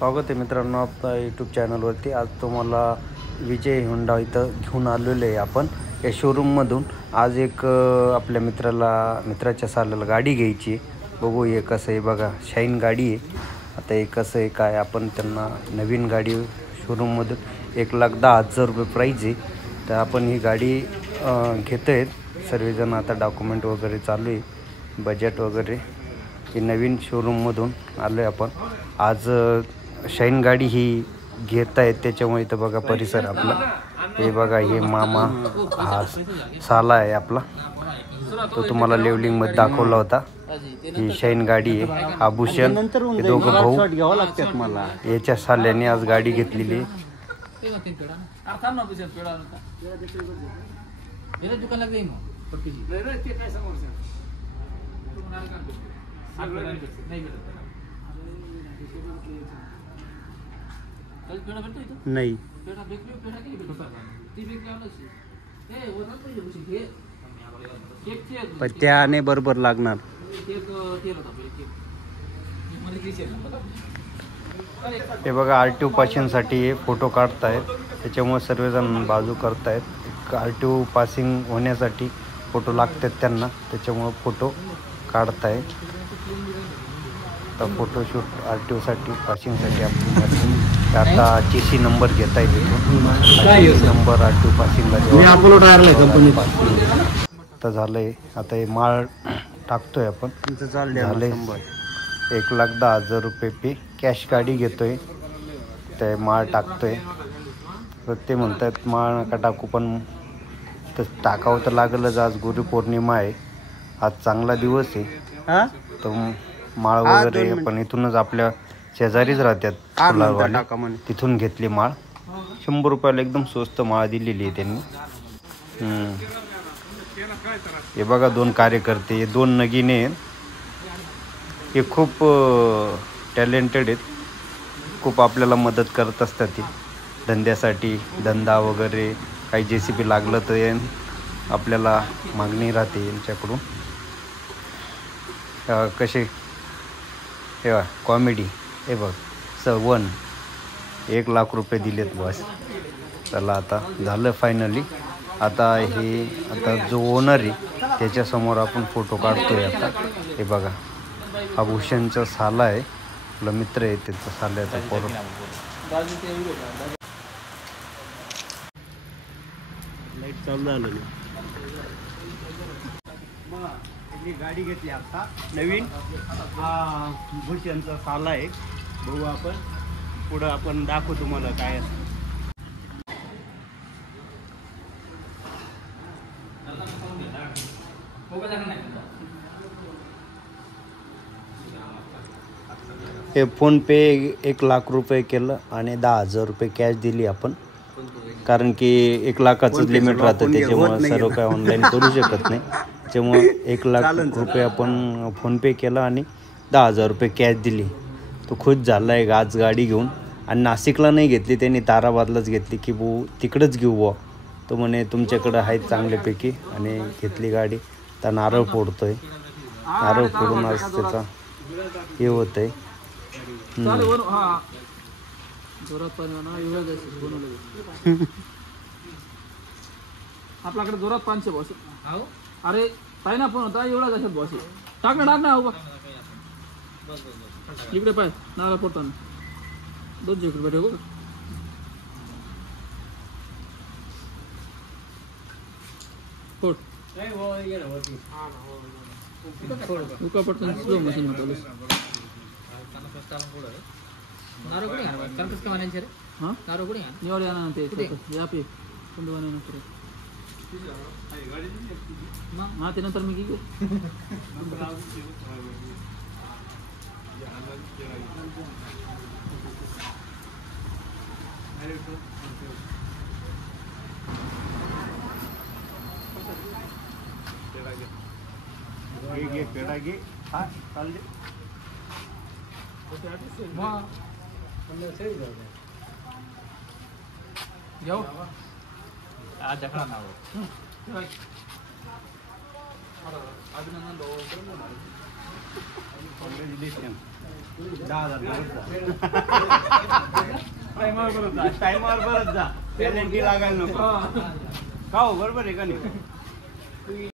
स्वागत आहे मित्रांनो आपल्या यूट्यूब चॅनलवरती। आज तुम्हाला विजय हुंडा इथं घेऊन आलेलो आहे आपण या शोरूममधून। आज एक आपल्या मित्राच्या सालाला गाडी घ्यायची। बघू हे कसं आहे बघा, शाईन गाडी आहे। आता हे कसं आहे काय, आपण त्यांना नवीन गाडी शोरूममधून 1,10,000 रुपये प्राईज आहे। तर आपण ही गाडी घेतो आहेत सर्वजण। आता डॉक्युमेंट वगैरे चालू आहे, बजेट वगैरे। ही नवीन शोरूममधून आलो आहे आपण आज। शाईन गाडी ही घेत आहेत, त्याच्यामुळे इथं बघा परिसर आपला। हे बघा, हे मामा हा साला आहे आपला, तो तुम्हाला लेवलिंगमध्ये दाखवला होता। ही शाईन गाडी आहे। आभूषण हे दोघं भाऊ घ्यावं लागतात मला, याच्या साल्याने आज गाडी घेतलेली आहे। नाही पण त्याने बरोबर लागणार। हे बघा, RTO पासिंगसाठी फोटो काढतायत, त्याच्यामुळे सर्वजण बाजू करतायत। RTO पासिंग होण्यासाठी फोटो लागतात त्यांना, त्याच्यामुळे फोटो काढतायत। तर फोटोशूट RTOसाठी पासिंगसाठी आपण आता GC नंबर घेता येईल तिथून। नंबर RTO पासिंगला तर झालंय। आता हे माळ टाकतोय आपण, झालंय 1,10,000 रुपये पे कॅश गाडी घेतोय, ते माळ टाकतोय। तर ते म्हणतात माळ नका टाकू, पण तर टाकावं तर लागलच। आज गुरुपौर्णिमा आहे, आज चांगला दिवस आहे। तर माळ वगैरे आपण इथूनच, आपल्या शेजारीच राहतात फुलावाले, तिथून घेतली माळ। 100 रुपयाला एकदम स्वस्त माळ दिलेली आहे त्यांनी। हे बघा, 2 कार्यकर्ते, हे 2 नगीने आहेत। हे खूप टॅलेंटेड आहेत, खूप आपल्याला मदत करत असतात ते धंद्यासाठी। धंदा वगैरे काही JCB लागलं तर आपल्याला मागणी राहते यांच्याकडून। कसे हे बघ कॉमेडी, हे बघ 1,00,000 रुपये दिलेत बस। चला आता झालं फायनली। आता जो ओनर आहे त्याच्यासमोर आपण फोटो काढतोय आता। हे बघा, आभूषणचा साला आहे, आपला मित्र आहे त्याचा साल्याचा पोर। लाईट चालू झालं मी गाडी घेतली आता नवीन। भूषणचा साला आहे, बघू आपण पुढं, आपण दाखवू तुम्हाला काय असतं। हे फोन पे 1,00,000 रुपये केलं आणि 10,000 रुपये कॅश दिली आपण, कारण की 1,00,000चं लिमिट राहतं, त्याच्यामुळे सर्व काय ऑनलाईन करू शकत नाही। त्याच्यामुळे 1,00,000 रुपये आपण फोनपे केला आणि 10,000 रुपये कॅश दिली। तो खुश झाला आहे आज गाडी घेऊन। आणि नाशिकला नाही घेतली त्यांनी, ताराबादलाच घेतली की भाऊ तिकडंच घेऊ बुवा। तो म्हणे तुमच्याकडं आहेत चांगल्यापैकी, आणि घेतली गाडी। तर नारळ फोडतोय, नारळ फोडून आज त्याचा हे होत आहे। आपल्याकडे जोरात 500 बॉस। अरे काय ना पण होता एवढा कशात बॉस? टाक ना उभा इकडे पाय नारळ फोडताना 200 रुपये ठेवू। फोड उका पटकन स्लो मशीन होतं। नारळ कुठे घालवा? कंपस का म्हणायचे रे? हां नारळ कुठे घाल? निवड या ना ते या पे कुंड बनायला नको। हां ते नंतर मी घेऊ। घे पेढा घे, हा चाल दे। जाऊ आज जखा नाव अभिनंदन भाऊ। Congratulations. टायमावर परत जा, पेनल्टी लागायला नको. का हो, बरोबर आहे का नाही?